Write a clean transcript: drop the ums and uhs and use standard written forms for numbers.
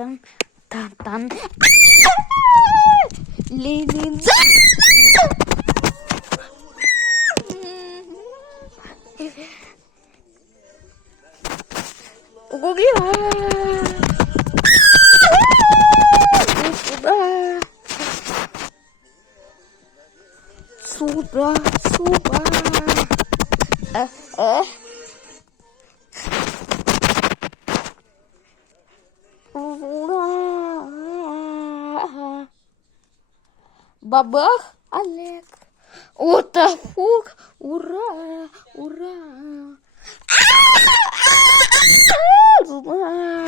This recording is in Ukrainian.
там, там, там. Ленин. Сюда, сюда. Бабах, Олег. Отафук, ура, ура. Зума.